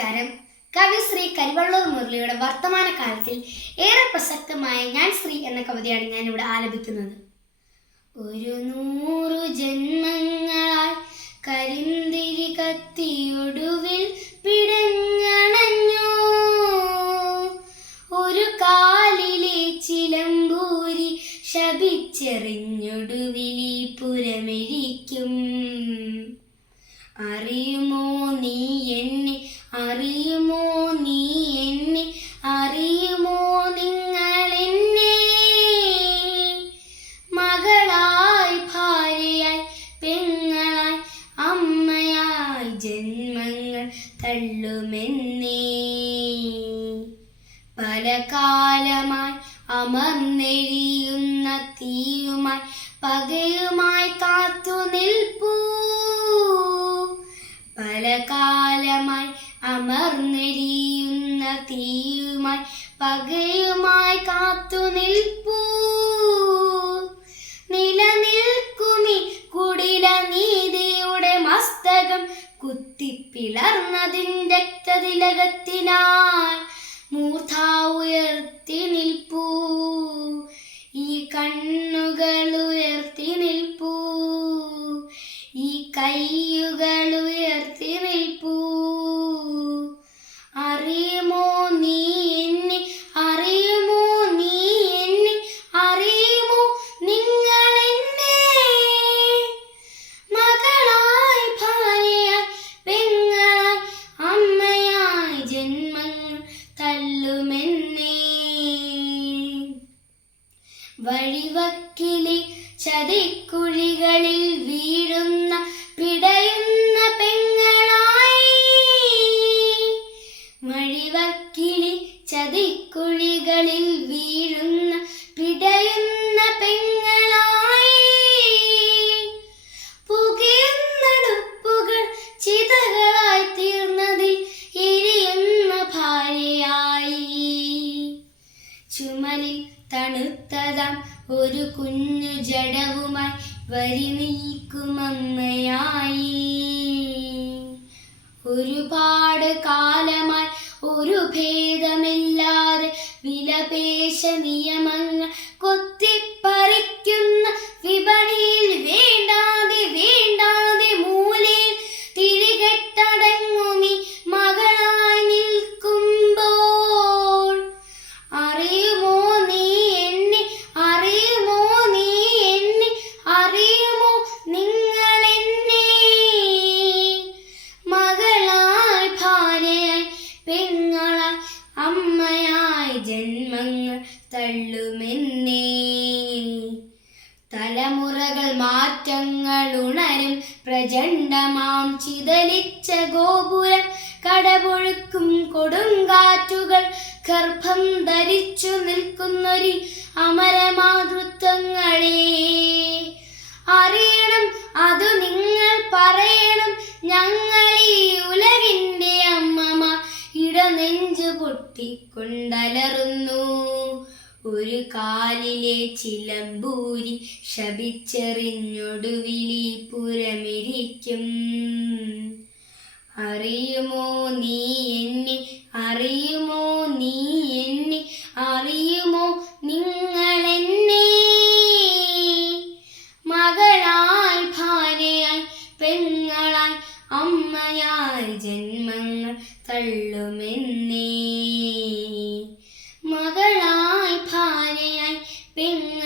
നമസ്കാരം. കവി ശ്രീ കരിവള്ളൂർ മുരളിയുടെ വർത്തമാന കാലത്തിൽ ഏറെ പ്രസക്തമായ ഞാൻ ശ്രീ എന്ന കവിതയാണ് ഞാൻ ഇവിടെ ആലപിക്കുന്നത്. ഒരു നൂറു ജന്മങ്ങളായി കരിന്തിരി കത്തിയൊടുവിൽ പിടഞ്ഞണഞ്ഞു. ഒരു കാലിലെ ചിലമ്പൂരി ശപിച്ചെറിഞ്ഞൊടുവിലി പുരമിരിക്കും അറിയുമോ പല കാലമായി അമർന്നെരിയുന്ന തീയുമായി പകയുമായി കാത്തു നിൽപ്പൂ. പല കാലമായി അമർന്നെരിയുന്ന തീയുമായി പകയുമായി കാത്തു നിൽപ്പൂ. നിലനിൽക്കുമി കുടില നീതിയുടെ മസ്തകം കുത്തിപ്പിളർന്നതിൻ രക്തതിലകത്തിനാൽ മൂർധ ഉയർത്തി നിൽപ്പൂ. ഈ കണ്ണുകൾ ഉയർത്തി നിൽപ്പൂ. ഈ കൈയുകൾ വഴിവക്കിലെ ചതിക്കുഴികളിൽ വീഴുന്ന പിടയുന്ന കുഞ്ഞു ജഡവുമായി വരി നിൽക്കും അമ്മയായി. ഒരുപാട് കാലമായി ഒരു ഭേദമില്ലാതെ വിലപേശ നിയമങ്ങൾ ജന്മങ്ങൾ തള്ളുമെന്നേ. തലമുറകൾ മാറ്റങ്ങൾ ഉണരും. പ്രചണ്ഡമാം ചിതലിച്ച ഗോപുരം കടപൊഴുക്കും കൊടുങ്കാറ്റുകൾ ഗർഭം ധരിച്ചു നിൽക്കുന്നൊരു അമരമാതൃത്വങ്ങളെ. അറിയണം അത് നിങ്ങൾ പറയണം. ഞങ്ങൾ പൊട്ടിക്കൊണ്ടലറുന്നു. ഒരു കാലിലെ ചിലമ്പൂരി ശപിച്ചെറിഞ്ഞൊടുവിളി പുരമിരിക്കും. അറിയുമോ നീ എന്നെ? അറിയുമോ നീ എന്നെ? അറിയുമോ നിങ്ങൾ എന്നെ മകളായി ഭാര്യയായി പെങ്ങളായി അമ്മയായി ജന്മങ്ങൾ തള്ളുമെന്നേ. മകളായി ഭാര്യയായി പെങ്ങളായി